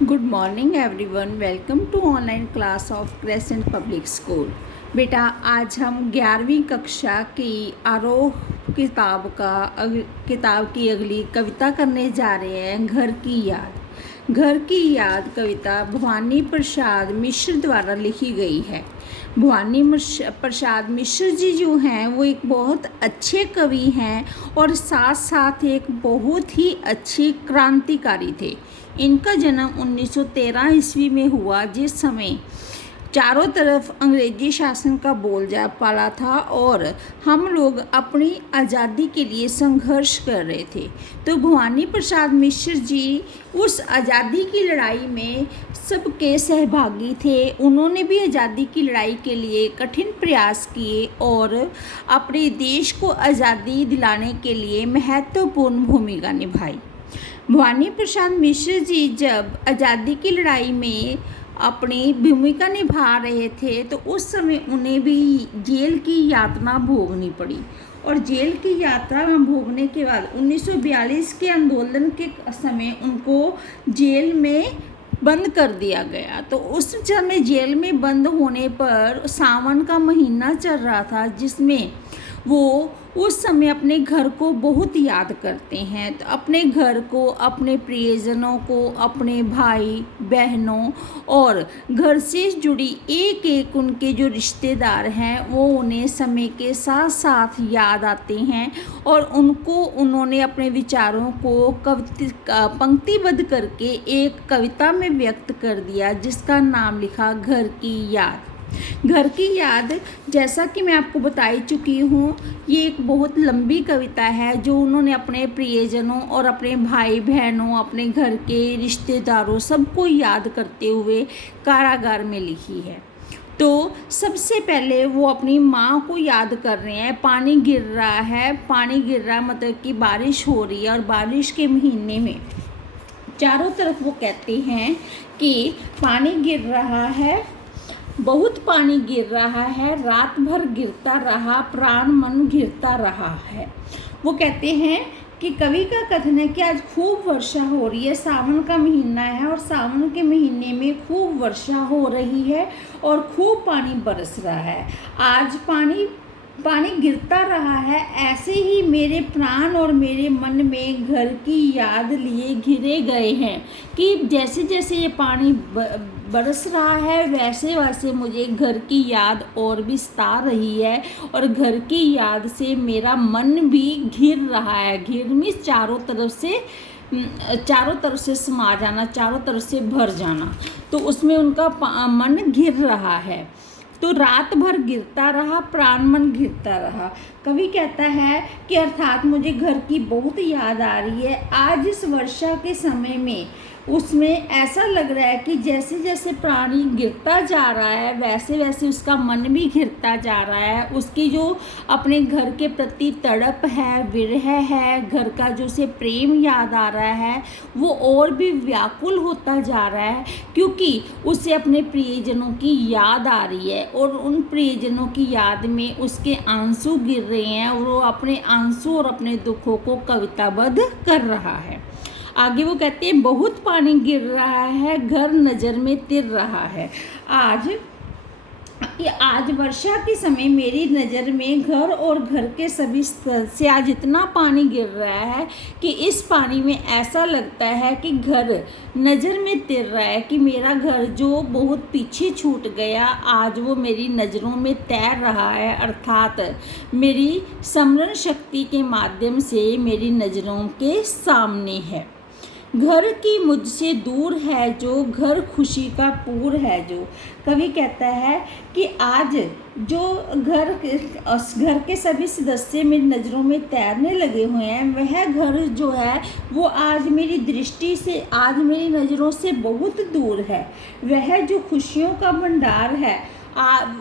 Good morning everyone, welcome to online class of Crescent Public School. बेटा, आज हम 11वीं कक्षा की आरोह किताब की अगली कविता करने जा रहे हैं। घर की याद। घर की याद कविता भवानी प्रसाद मिश्र द्वारा लिखी गई है। भवानी प्रसाद मिश्र जी जो हैं वो एक बहुत अच्छे कवि हैं और साथ साथ एक बहुत ही अच्छे क्रांतिकारी थे। इनका जन्म 1913 ईस्वी में हुआ, जिस समय चारों तरफ अंग्रेजी शासन का बोलबाला था और हम लोग अपनी आज़ादी के लिए संघर्ष कर रहे थे। तो भवानी प्रसाद मिश्र जी उस आज़ादी की लड़ाई में सबके सहभागी थे। उन्होंने भी आज़ादी की लड़ाई के लिए कठिन प्रयास किए और अपने देश को आज़ादी दिलाने के लिए महत्वपूर्ण भूमिका निभाई। भवानी प्रसाद मिश्र जी जब आज़ादी की लड़ाई में अपनी भूमिका निभा रहे थे तो उस समय उन्हें भी जेल की यातना भोगनी पड़ी और जेल की यात्रा भोगने के बाद 1942 के आंदोलन के समय उनको जेल में बंद कर दिया गया। तो उस समय जेल में बंद होने पर सावन का महीना चल रहा था, जिसमें वो उस समय अपने घर को बहुत याद करते हैं। तो अपने घर को, अपने प्रियजनों को, अपने भाई बहनों और घर से जुड़ी एक एक उनके जो रिश्तेदार हैं वो उन्हें समय के साथ साथ याद आते हैं और उन्होंने अपने विचारों को पंक्तिबद्ध करके एक कविता में व्यक्त कर दिया, जिसका नाम लिखा घर की याद। घर की याद, जैसा कि मैं आपको बता चुकी हूँ, ये एक बहुत लंबी कविता है जो उन्होंने अपने प्रियजनों और अपने भाई बहनों, अपने घर के रिश्तेदारों सबको याद करते हुए कारागार में लिखी है। तो सबसे पहले वो अपनी माँ को याद कर रहे हैं। पानी गिर रहा मतलब कि बारिश हो रही है और बारिश के महीने में चारों तरफ वो कहते हैं कि पानी गिर रहा है, बहुत पानी गिर रहा है, रात भर गिरता रहा, प्राण मन घिरता रहा है। वो कहते हैं कि कवि का कथन है कि आज खूब वर्षा हो रही है, सावन का महीना है और सावन के महीने में खूब वर्षा हो रही है और खूब पानी बरस रहा है। आज पानी गिरता रहा है, ऐसे ही मेरे प्राण और मेरे मन में घर की याद लिए घिरे गए हैं कि जैसे जैसे ये पानी बरस रहा है वैसे वैसे मुझे घर की याद और भी सता रही है और घर की याद से मेरा मन भी घिर रहा है। घिर मीन्स चारों तरफ से समा जाना, चारों तरफ से भर जाना, तो उसमें उनका मन घिर रहा है। तो रात भर गिरता रहा, प्राण मन घिरता रहा। कवि कहता है कि अर्थात मुझे घर की बहुत याद आ रही है। आज इस वर्षा के समय में उसमें ऐसा लग रहा है कि जैसे जैसे पानी गिरता जा रहा है वैसे वैसे उसका मन भी घिरता जा रहा है। उसकी जो अपने घर के प्रति तड़प है, विरह है, घर का जो उसे प्रेम याद आ रहा है वो और भी व्याकुल होता जा रहा है, क्योंकि उसे अपने प्रियजनों की याद आ रही है और उन प्रियजनों की याद में उसके आंसू गिर रहे हैं और वो अपने आंसू और अपने दुखों को कविताबद्ध कर रहा है। आगे वो कहते हैं बहुत पानी गिर रहा है, घर नज़र में तिर रहा है। आज वर्षा के समय मेरी नज़र में घर और घर के सभी स्तर से आज इतना पानी गिर रहा है कि इस पानी में ऐसा लगता है कि घर नज़र में तिर रहा है, कि मेरा घर जो बहुत पीछे छूट गया आज वो मेरी नज़रों में तैर रहा है, अर्थात मेरी स्मरण शक्ति के माध्यम से मेरी नज़रों के सामने है। घर की मुझसे दूर है जो, घर खुशी का पूर है जो। कवि कहता है कि आज जो घर के सभी सदस्य मेरी नज़रों में तैरने लगे हुए हैं, वह घर जो है वो आज मेरी दृष्टि से, आज मेरी नज़रों से बहुत दूर है। वह जो खुशियों का भंडार है,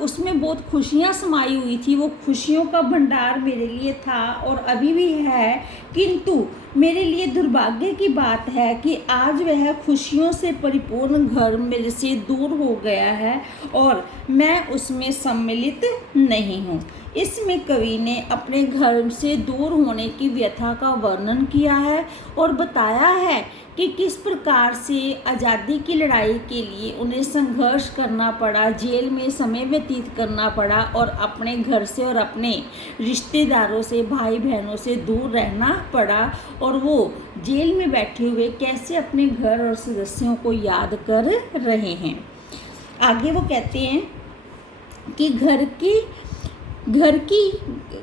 उसमें बहुत खुशियाँ समाई हुई थी, वो खुशियों का भंडार मेरे लिए था और अभी भी है, किंतु मेरे लिए दुर्भाग्य की बात है कि आज वह खुशियों से परिपूर्ण घर मेरे से दूर हो गया है और मैं उसमें सम्मिलित नहीं हूँ। इसमें कवि ने अपने घर से दूर होने की व्यथा का वर्णन किया है और बताया है कि किस प्रकार से आज़ादी की लड़ाई के लिए उन्हें संघर्ष करना पड़ा, जेल में समय व्यतीत करना पड़ा और अपने घर से और अपने रिश्तेदारों से, भाई बहनों से दूर रहना पड़ा, और वो जेल में बैठे हुए कैसे अपने घर और सदस्यों को याद कर रहे हैं। आगे वो कहते हैं कि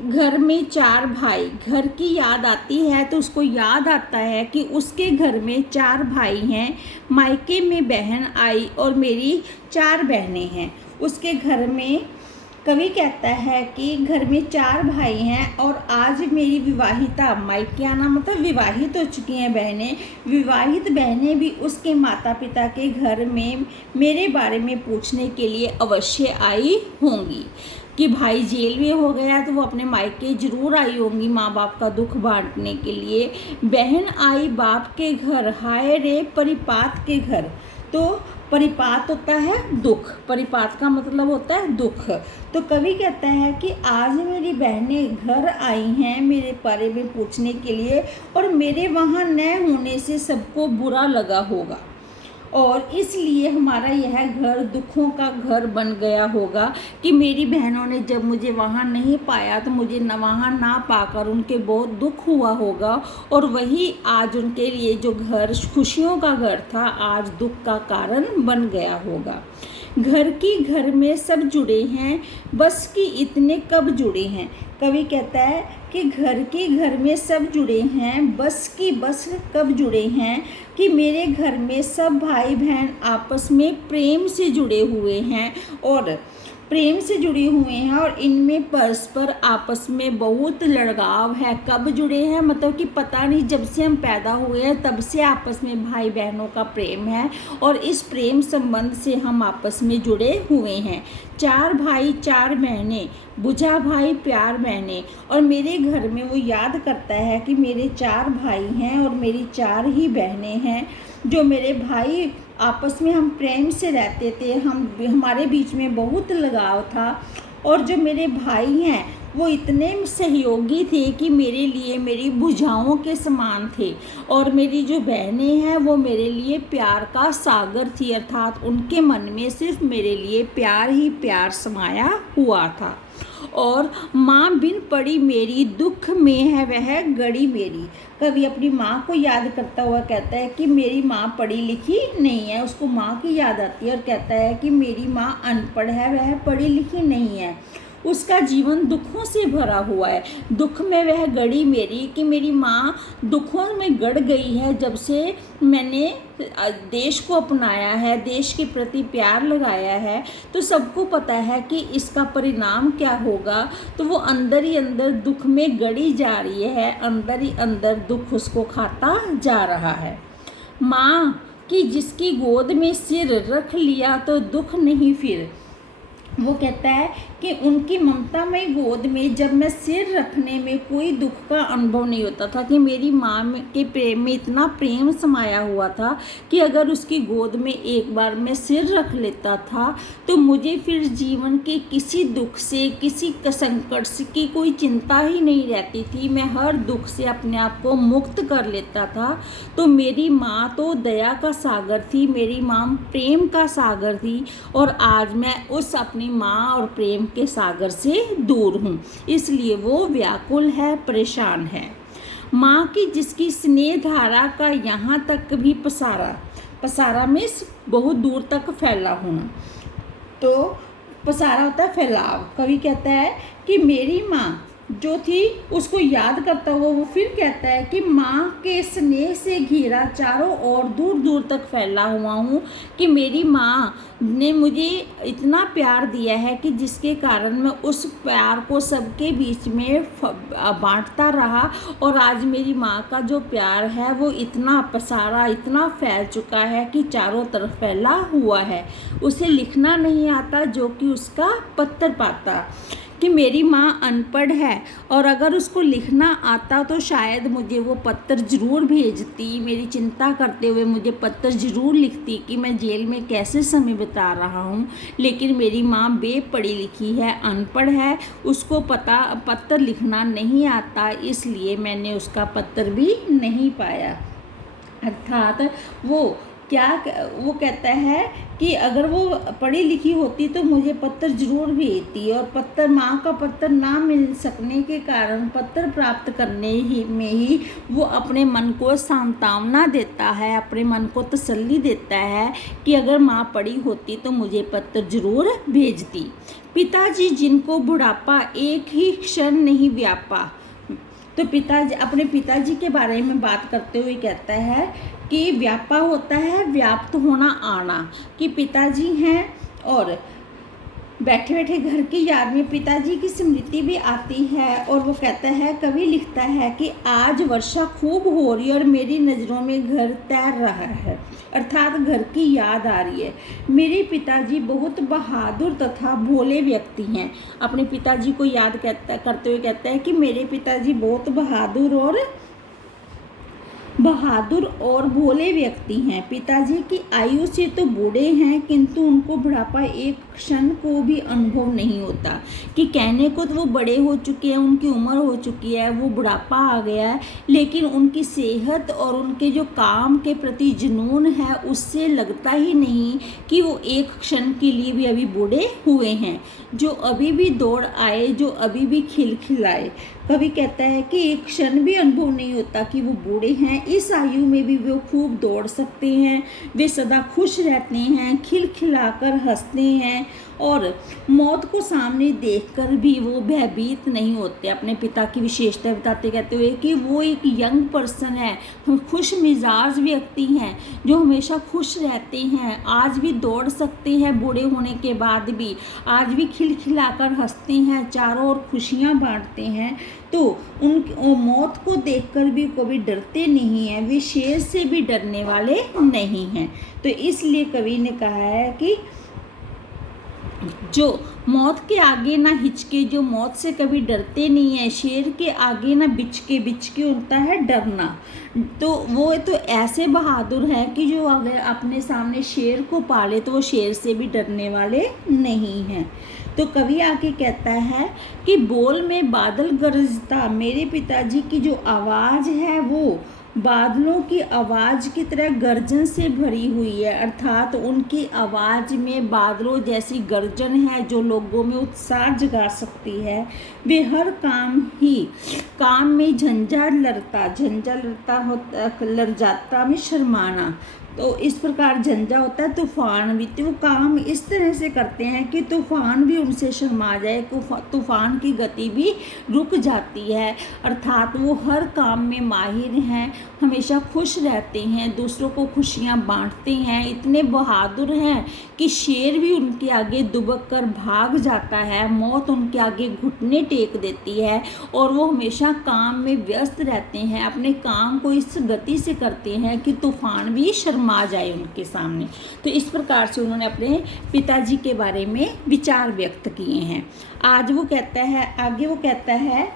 घर में 4 भाई, घर की याद आती है तो उसको याद आता है कि उसके घर में 4 भाई हैं, मायके में बहन आई और मेरी 4 बहनें हैं। उसके घर में कवि कहता है कि घर में 4 भाई हैं और आज मेरी विवाहिता, मायके आना मतलब विवाहित हो चुकी हैं बहनें, विवाहित बहनें भी उसके माता पिता के घर में मेरे बारे में पूछने के लिए अवश्य आई होंगी कि भाई जेल में हो गया तो वो अपने मायके ज़रूर आई होंगी माँ बाप का दुख बांटने के लिए। बहन आई बाप के घर, हाय रे परिपात के घर। तो परिपात होता है दुख, परिपात का मतलब होता है दुख। तो कवि कहता है कि आज मेरी बहनें घर आई हैं मेरे बारे में पूछने के लिए और मेरे वहाँ न होने से सबको बुरा लगा होगा और इसलिए हमारा यह घर दुखों का घर बन गया होगा कि मेरी बहनों ने जब मुझे वहाँ नहीं पाया तो मुझे वहाँ ना पाकर उनके बहुत दुख हुआ होगा और वही आज उनके लिए जो घर खुशियों का घर था आज दुख का कारण बन गया होगा। घर में सब जुड़े हैं, बस कि इतने कब जुड़े हैं। कवि कहता है कि घर में सब जुड़े हैं, बस कब जुड़े हैं कि मेरे घर में सब भाई बहन आपस में प्रेम से जुड़े हुए हैं और इनमें परस्पर आपस में बहुत लगाव है। कब जुड़े हैं मतलब कि पता नहीं, जब से हम पैदा हुए हैं तब से आपस में भाई बहनों का प्रेम है और इस प्रेम संबंध से हम आपस में जुड़े हुए हैं। 4 भाई 4 बहनें, बुझा भाई प्यार बहनें। और मेरे घर में वो याद करता है कि मेरे 4 भाई हैं और मेरी 4 ही बहनें हैं। जो मेरे भाई आपस में हम प्रेम से रहते थे, हमारे बीच में बहुत लगाव था और जो मेरे भाई हैं वो इतने सहयोगी थे कि मेरे लिए मेरी भुजाओं के समान थे और मेरी जो बहनें हैं वो मेरे लिए प्यार का सागर थी, अर्थात उनके मन में सिर्फ मेरे लिए प्यार ही प्यार समाया हुआ था। और माँ बिन पड़ी मेरी, दुख में है वह गड़ी मेरी। कभी अपनी माँ को याद करता हुआ कहता है कि मेरी माँ पढ़ी लिखी नहीं है, उसको माँ की याद आती है और कहता है कि मेरी माँ अनपढ़ है, वह पढ़ी लिखी नहीं है, उसका जीवन दुखों से भरा हुआ है। दुख में वह गड़ी मेरी कि मेरी माँ दुखों में गड़ गई है जब से मैंने देश को अपनाया है, देश के प्रति प्यार लगाया है। तो सबको पता है कि इसका परिणाम क्या होगा, तो वो अंदर ही अंदर दुख में गड़ी जा रही है, अंदर ही अंदर दुख उसको खाता जा रहा है। माँ कि जिसकी गोद में सिर रख लिया तो दुख नहीं फिर। वो कहता है कि उनकी ममतामय गोद में जब मैं सिर रखने में कोई दुख का अनुभव नहीं होता था, कि मेरी माँ के प्रेम में इतना प्रेम समाया हुआ था कि अगर उसकी गोद में एक बार मैं सिर रख लेता था तो मुझे फिर जीवन के किसी दुख से, किसी संकट से की कोई चिंता ही नहीं रहती थी। मैं हर दुख से अपने आप को मुक्त कर लेता था। तो मेरी माँ तो दया का सागर थी, मेरी माँ प्रेम का सागर थी और आज मैं उस अपनी माँ और प्रेम के सागर से दूर हूँ, इसलिए वो व्याकुल है, परेशान है। माँ की जिसकी स्नेह धारा का यहाँ तक भी पसारा में बहुत दूर तक फैला होना। तो पसारा होता है फैलाव। कवि कहता है कि मेरी माँ जो थी उसको याद करता हुआ वो फिर कहता है कि माँ के स्नेह से घिरा चारों ओर दूर दूर तक फैला हुआ हूँ, कि मेरी माँ ने मुझे इतना प्यार दिया है कि जिसके कारण मैं उस प्यार को सबके बीच में बांटता रहा। और आज मेरी माँ का जो प्यार है वो इतना पसारा, इतना फैल चुका है कि चारों तरफ फैला हुआ है। उसे लिखना नहीं आता जो कि उसका पत्थर पाता। कि मेरी माँ अनपढ़ है और अगर उसको लिखना आता तो शायद मुझे वो पत्र ज़रूर भेजती, मेरी चिंता करते हुए मुझे पत्र ज़रूर लिखती कि मैं जेल में कैसे समय बिता रहा हूँ। लेकिन मेरी माँ बेपढ़ी लिखी है, अनपढ़ है, उसको पत्र लिखना नहीं आता, इसलिए मैंने उसका पत्र भी नहीं पाया। अर्थात वो कहता है कि अगर वो पढ़ी लिखी होती तो मुझे पत्र जरूर भेजती, और माँ का पत्र ना मिल सकने के कारण पत्र प्राप्त करने में ही वो अपने मन को सांत्वना देता है, अपने मन को तसल्ली देता है कि अगर माँ पढ़ी होती तो मुझे पत्र जरूर भेजती। पिताजी जिनको बुढ़ापा एक ही क्षण नहीं व्यापा। तो अपने पिताजी के बारे में बात करते हुए कहता है कि व्यापा होता है व्याप्त होना, आना, कि पिताजी हैं और बैठे बैठे घर की याद में पिताजी की स्मृति भी आती है। और वो कहता है, कवि लिखता है कि आज वर्षा खूब हो रही है और मेरी नज़रों में घर तैर रहा है, अर्थात घर की याद आ रही है। मेरे पिताजी बहुत बहादुर तथा भोले व्यक्ति हैं। अपने पिताजी को याद करते हुए कहता है कि मेरे पिताजी बहुत बहादुर और भोले व्यक्ति हैं। पिताजी की आयु से तो बूढ़े हैं, किंतु उनको बुढ़ापा एक क्षण को भी अनुभव नहीं होता। कि कहने को तो वो बड़े हो चुके हैं, उनकी उम्र हो चुकी है, वो बुढ़ापा आ गया है, लेकिन उनकी सेहत और उनके जो काम के प्रति जुनून है उससे लगता ही नहीं कि वो एक क्षण के लिए भी अभी बूढ़े हुए हैं, जो अभी भी दौड़ आए, जो अभी भी खिलखिलाए। कवि कहता है कि एक क्षण भी अनुभव नहीं होता कि वो बूढ़े हैं। इस आयु में भी वो खूब दौड़ सकते हैं, वे सदा खुश रहते हैं, खिलखिलाकर हंसते हैं और मौत को सामने देखकर भी वो भयभीत नहीं होते। अपने पिता की विशेषता बताते कहते हुए कि वो एक यंग पर्सन है, खुश मिजाज व्यक्ति हैं, जो हमेशा खुश रहते हैं, आज भी दौड़ सकते हैं बूढ़े होने के बाद भी, आज भी खिलखिलाकर हंसते हैं, चारों ओर खुशियाँ बांटते हैं। तो मौत को देखकर भी कभी डरते नहीं हैं, वे शेर से भी डरने वाले नहीं हैं। तो इसलिए कवि ने कहा है कि जो मौत के आगे ना हिचके, जो मौत से कभी डरते नहीं है, शेर के आगे ना बिचके होता है डरना। तो वो तो ऐसे बहादुर हैं कि जो अगर अपने सामने शेर को पाले तो वो शेर से भी डरने वाले नहीं हैं। तो कवि आके कहता है कि बोल में बादल गरजता, मेरे पिताजी की जो आवाज़ है वो बादलों की आवाज़ की तरह गर्जन से भरी हुई है, अर्थात उनकी आवाज़ में बादलों जैसी गर्जन है जो लोगों में उत्साह जगा सकती है। वे हर काम में झंझा लरजाता में शर्माना। तो इस प्रकार झंझा होता है तूफान भी, तो वो काम इस तरह से करते हैं कि तूफान भी उनसे शर्मा जाए, तूफान की गति भी रुक जाती है। अर्थात वो हर काम में माहिर हैं, हमेशा खुश रहते हैं, दूसरों को खुशियाँ बांटते हैं, इतने बहादुर हैं कि शेर भी उनके आगे दुबक कर भाग जाता है, मौत उनके आगे घुटने टेक देती है, और वो हमेशा काम में व्यस्त रहते हैं, अपने काम को इस गति से करते हैं कि तूफान भी शर्मा जाए उनके सामने। तो इस प्रकार से उन्होंने अपने पिताजी के बारे में विचार व्यक्त किए हैं। आगे वो कहता है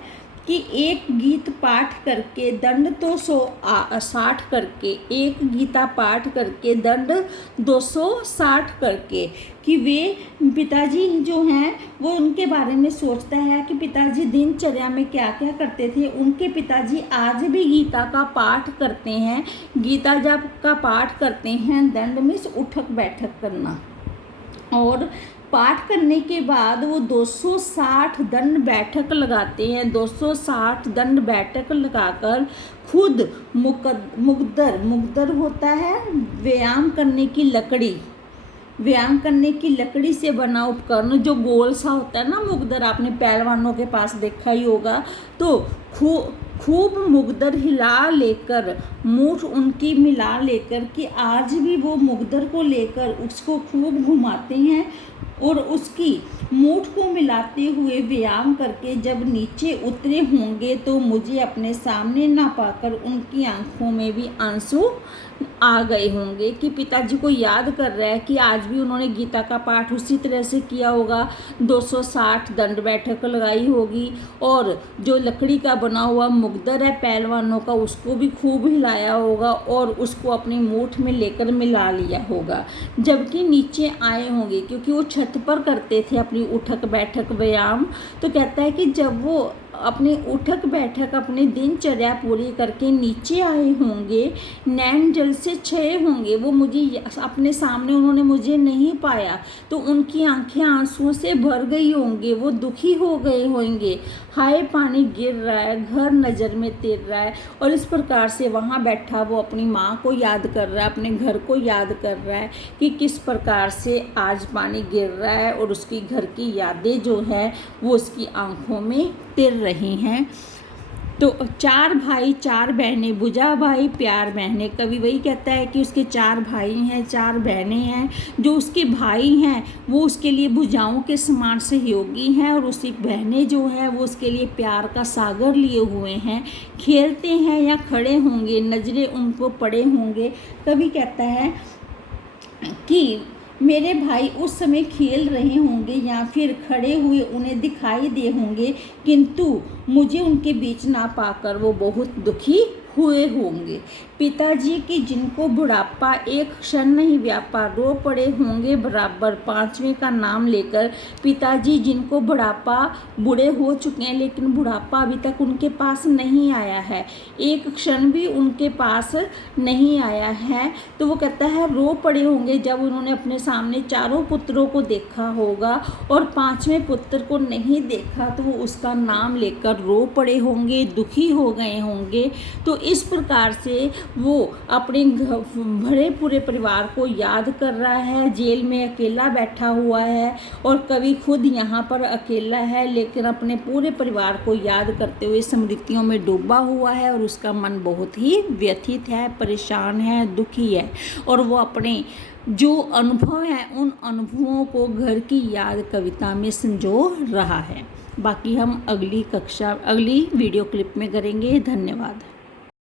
कि एक गीत पाठ करके दंड तो 160 करके, एक गीता पाठ करके दंड 260 करके, कि वे पिताजी जो हैं वो उनके बारे में सोचता है कि पिताजी दिनचर्या में क्या क्या करते थे। उनके पिताजी आज भी गीता का पाठ करते हैं। गीता जब का पाठ करते हैं, दंड मीन्स उठक बैठक करना, और पाठ करने के बाद वो 260 दंड बैठक लगाते हैं। 260 दंड बैठक लगाकर खुद मुकद्दर होता है व्यायाम करने की लकड़ी से बना उपकरण, जो गोल सा होता है ना मुकद्दर, आपने पहलवानों के पास देखा ही होगा। तो खूब मुकद्दर हिला लेकर, मूठ उनकी मिला लेकर, कि आज भी वो मुकद्दर को लेकर उसको खूब घुमाते हैं, और उसकी मूठ को मिलाते हुए व्यायाम करके जब नीचे उतरे होंगे तो मुझे अपने सामने ना पाकर उनकी आंखों में भी आंसू आ गए होंगे कि पिताजी को याद कर रहा है कि आज भी उन्होंने गीता का पाठ उसी तरह से किया होगा, 260 दंड बैठक लगाई होगी, और जो लकड़ी का बना हुआ मुग्दर है पहलवानों का उसको भी खूब हिलाया होगा और उसको अपनी मूठ में लेकर मिला लिया होगा। जबकि नीचे आए होंगे, क्योंकि वो छत पर करते थे अपनी उठक बैठक व्यायाम, तो कहता है कि जब वो अपनी उठक बैठक अपनी दिनचर्या पूरी करके नीचे आए होंगे, नैन जल से छए होंगे, वो मुझे अपने सामने उन्होंने मुझे नहीं पाया, तो उनकी आंखें आंसुओं से भर गई होंगी, वो दुखी हो गए होंगे, हाय पानी गिर रहा है, घर नज़र में तिर रहा है। और इस प्रकार से वहाँ बैठा वो अपनी माँ को याद कर रहा है, अपने घर को याद कर रहा है कि किस प्रकार से आज पानी गिर रहा है, और उसकी घर की यादें जो है वो उसकी आंखों में तिर रही हैं। तो 4 भाई 4 बहनें, बुझा भाई प्यार बहनें। कवि वही कहता है कि उसके 4 भाई हैं, 4 बहनें हैं। जो उसके भाई हैं वो उसके लिए भुजाओं के समान सहयोगी हैं, और उसकी बहनें जो हैं वो उसके लिए प्यार का सागर लिए हुए हैं। खेलते हैं या खड़े होंगे, नज़रें उनको पड़े होंगे। कवि कहता है कि मेरे भाई उस समय खेल रहे होंगे या फिर खड़े हुए उन्हें दिखाई दे होंगे, किंतु मुझे उनके बीच ना पाकर वो बहुत दुखी हुए होंगे। पिताजी की जिनको बुढ़ापा एक क्षण नहीं व्यापा, रो पड़े होंगे बराबर 5वें का नाम लेकर। पिताजी जिनको बुढ़ापा, बूढ़े हो चुके हैं लेकिन बुढ़ापा अभी तक उनके पास नहीं आया है, एक क्षण भी उनके पास नहीं आया है, तो वो कहता है रो पड़े होंगे जब उन्होंने अपने सामने चारों पुत्रों को देखा होगा और 5वें पुत्र को नहीं देखा, तो वो उसका नाम लेकर रो पड़े होंगे, दुखी हो गए होंगे। तो इस प्रकार से वो अपने भरे पूरे परिवार को याद कर रहा है। जेल में अकेला बैठा हुआ है और कवि खुद यहाँ पर अकेला है, लेकिन अपने पूरे परिवार को याद करते हुए स्मृतियों में डूबा हुआ है, और उसका मन बहुत ही व्यथित है, परेशान है, दुखी है, और वो अपने जो अनुभव है उन अनुभवों को घर की याद कविता में संजो रहा है। बाकी हम अगली वीडियो क्लिप में करेंगे। धन्यवाद।